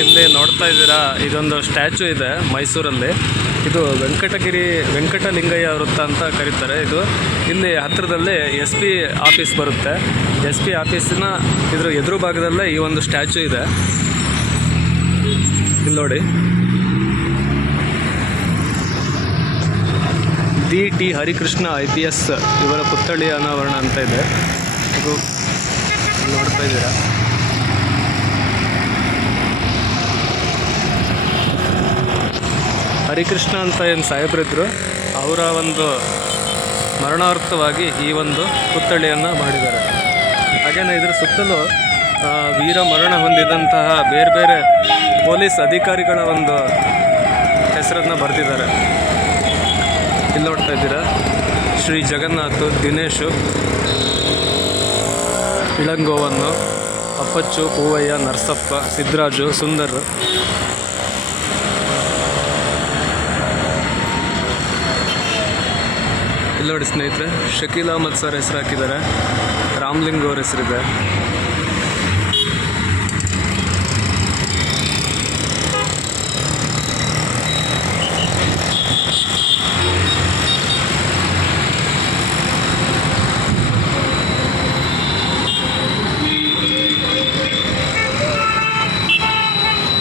ಇಲ್ಲಿ ನೋಡ್ತಾ ಇದ್ದೀರಾ, ಇದೊಂದು ಸ್ಟ್ಯಾಚು ಇದೆ ಮೈಸೂರಲ್ಲಿ. ಇದು ವೆಂಕಟಲಿಂಗಯ್ಯ ವೃತ್ತ ಅಂತ ಕರೀತಾರೆ. ಇದು ಇಲ್ಲಿ ಹತ್ತಿರದಲ್ಲಿ SP ಆಫೀಸ್ ಬರುತ್ತೆ. SP ಆಫೀಸಿನ ಇದ್ರ ಎದುರು ಭಾಗದಲ್ಲೇ ಈ ಒಂದು ಸ್ಟ್ಯಾಚು ಇದೆ. ಇಲ್ಲಿ ನೋಡಿ, DT ಹರಿಕೃಷ್ಣ IPS ಇವರ ಪುತ್ಥಳಿ ಅನಾವರಣ ಅಂತ ಇದೆ. ಇದು ನೋಡ್ತಾ ಇದ್ದೀರಾ. ಹರಿಕೃಷ್ಣ ಅಂತ ಏನು ಸಾಹೇಬ್ರಿದ್ರು, ಅವರ ಒಂದು ಮರಣಾರ್ಥವಾಗಿ ಈ ಒಂದು ಪುತ್ಥಳಿಯನ್ನು ಮಾಡಿದ್ದಾರೆ. ಹಾಗೆಯೇ ಇದರ ಸುತ್ತಲೂ ವೀರ ಮರಣ ಹೊಂದಿದಂತಹ ಬೇರೆ ಬೇರೆ ಪೊಲೀಸ್ ಅಧಿಕಾರಿಗಳ ಒಂದು ಹೆಸರನ್ನು ಬರೆದಿದ್ದಾರೆ. ಇಲ್ಲಿ ನೋಡ್ತಾ ಇದ್ದೀರಾ, ಶ್ರೀ ಜಗನ್ನಾಥ್, ದಿನೇಶು, ಇಳಂಗೋವನ್ನು, ಅಪ್ಪಚ್ಚು, ಪೂವಯ್ಯ, ನರಸಪ್ಪ, ಸಿದ್ದರಾಜು, ಸುಂದರ್. ಇಲ್ಲಿ ನೋಡಿ ಸ್ನೇಹಿತರೆ, ಶಕೀಲ್ ಅಹಮದ್ ಸರ್ ಹೆಸರು ಹಾಕಿದ್ದಾರೆ, ರಾಮ್ಲಿಂಗ್ ಅವ್ರ ಹೆಸರಿದೆ.